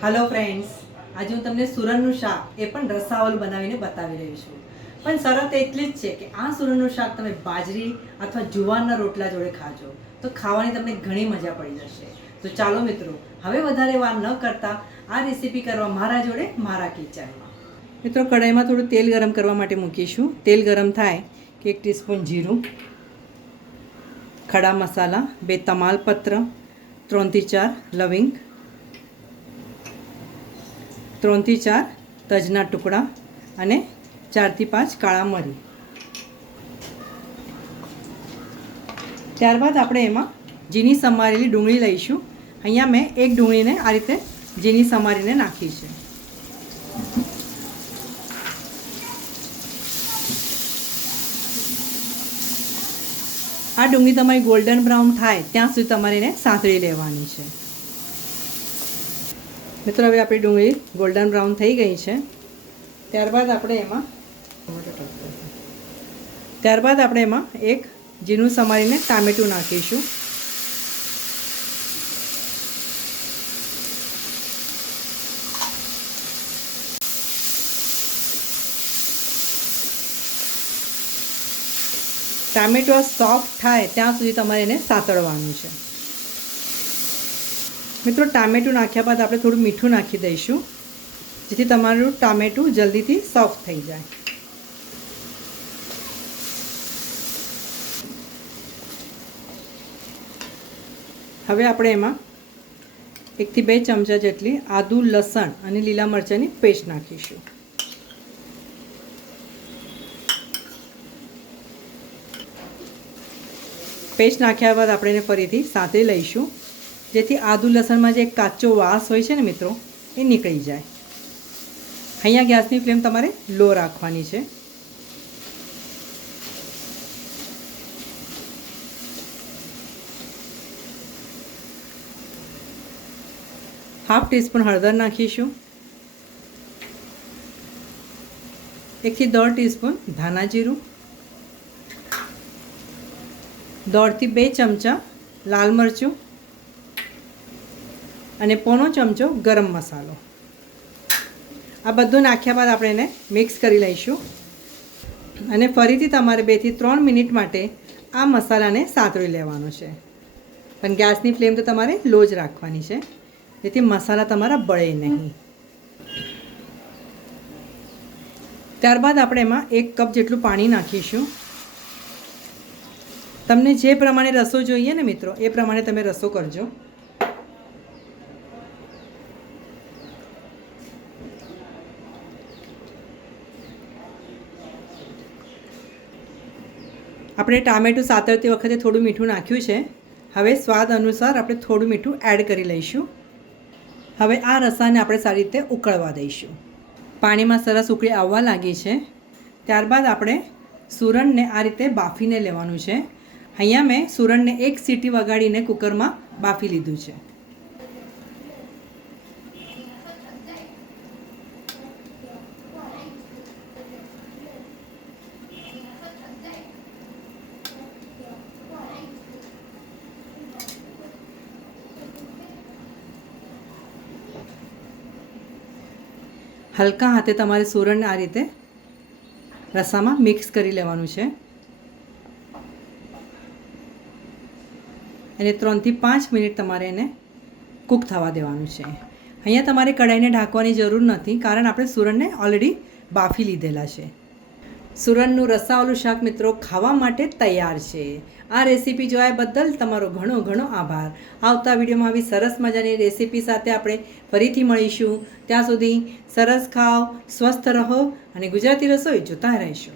Hello friends, आज हूँ तमने सुरनનું શાક એ પણ રસાવાળું બનાવીને બતાવી રહી છું। પણ શરત એટલી જ છે કે આ સુરનનું શાક તમે બાજરી અથવા જુવારના રોટલા જોડે ખાજો તો ખાવાની તમને ઘણી મજા પડી જશે। તો ચાલો મિત્રો, હવે વધારે વાર ન કરતા આ રેસીપી કરવા મારા જોડે મારા કિચનમાં। મિત્રો, કઢાઈમાં થોડું તેલ ગરમ કરવા માટે મૂકીશું। તેલ ગરમ થાય કે 1 ટીસ્પૂન જીરું, ખડા મસાલા, 2 તમાલપત્ર, 3 થી 4 લવિંગ, 3 થી 4 તજના ટુકડા અને 4 થી 5 કાળા મરી। ત્યારબાદ આપણે એમાં ઝીણી સમારેલી ડુંગળી લઈશું। અહીંયા મેં એક ડુંગળીને આ રીતે ઝીણી સમારીને નાખી છે। આ ડુંગળી તમારી ગોલ્ડન બ્રાઉન થાય ત્યાં સુધી તમારે એને સાંતળી લેવાની છે। મિત્રો, હવે આપણી ડુંગળી ગોલ્ડન બ્રાઉન થઈ ગઈ છે। ત્યારબાદ આપણે એમાં એક ઝીણું સમારીને ટામેટું નાખીશું। ટામેટું સોફ્ટ થાય ત્યાં સુધી તમારે એને સાતળવાનું છે। મિત્રો, ટામેટું નાખ્યા બાદ આપણે થોડું મીઠું નાખી દઈશું જેથી તમારું ટામેટું જલ્દીથી સોફ્ટ થઈ જાય। હવે આપણે એમાં 1 થી 2 ચમચા જેટલી આદુ, લસણ અને લીલા મરચાંની પેસ્ટ નાખીશું। પેસ્ટ નાખ્યા બાદ આપણે એને ફરીથી સાંતળી લઈશું જેથી આદુ લસણમાં જે કાચો વાસ હોય છે ને મિત્રો, એ નીકળી જાય। અહીંયા ગેસની ફ્લેમ તમારે લો રાખવાની છે। હાફ ટીસ્પૂન હળદર નાખીશું, 1 થી 1.5 ટીસ્પૂન ધાણા જીરું, 1.5 થી 2 ચમચા લાલ મરચું અને 1/4 ચમચો ગરમ મસાલો। આ બધું નાખ્યા બાદ આપણે એને મિક્સ કરી લઈશું અને ફરીથી તમારે 2 થી 3 મિનિટ માટે આ મસાલાને સાંતળી લેવાનો છે। પણ ગેસની ફ્લેમ તો તમારે લો જ રાખવાની છે જેથી મસાલા તમારા બળે નહીં। ત્યારબાદ આપણે એમાં 1 કપ જેટલું પાણી નાખીશું। તમને જે પ્રમાણે રસો જોઈએ ને મિત્રો, એ પ્રમાણે તમે રસો કરજો। આપણે ટામેટું સાતળતી વખતે થોડું મીઠું નાખ્યું છે। હવે સ્વાદ અનુસાર આપણે થોડું મીઠું એડ કરી લઈશું। હવે આ રસાને આપણે સારી રીતે ઉકળવા દઈશું। પાણીમાં સરસ ઉકળી આવવા લાગી છે। ત્યારબાદ આપણે સુરણને આ રીતે બાફીને લેવાનું છે। અહીંયા મેં સુરણને 1 સીટી વગાડીને કુકરમાં બાફી લીધું છે। હલકા હાથે તમારે સુરણને આ રીતે રસામાં મિક્સ કરી લેવાનું છે અને 3 થી 5 મિનિટ તમારે એને કૂક થવા દેવાનું છે। અહીંયા તમારે કઢાઈને ઢાંકવાની જરૂર નથી કારણ આપણે સુરણને ઓલરેડી બાફી લીધેલા છે। સુરણનું રસાવાળું શાક મિત્રો ખાવા માટે તૈયાર છે। આ રેસીપી જોયા બદલ તમારો ઘણો ઘણો આભાર। આવતા વિડીયોમાં આવી સરસ મજાની રેસીપી સાથે આપણે ફરીથી મળીશું। ત્યાં સુધી સરસ ખાઓ, સ્વસ્થ રહો અને ગુજરાતી રસોઈ જોતા રહેશો।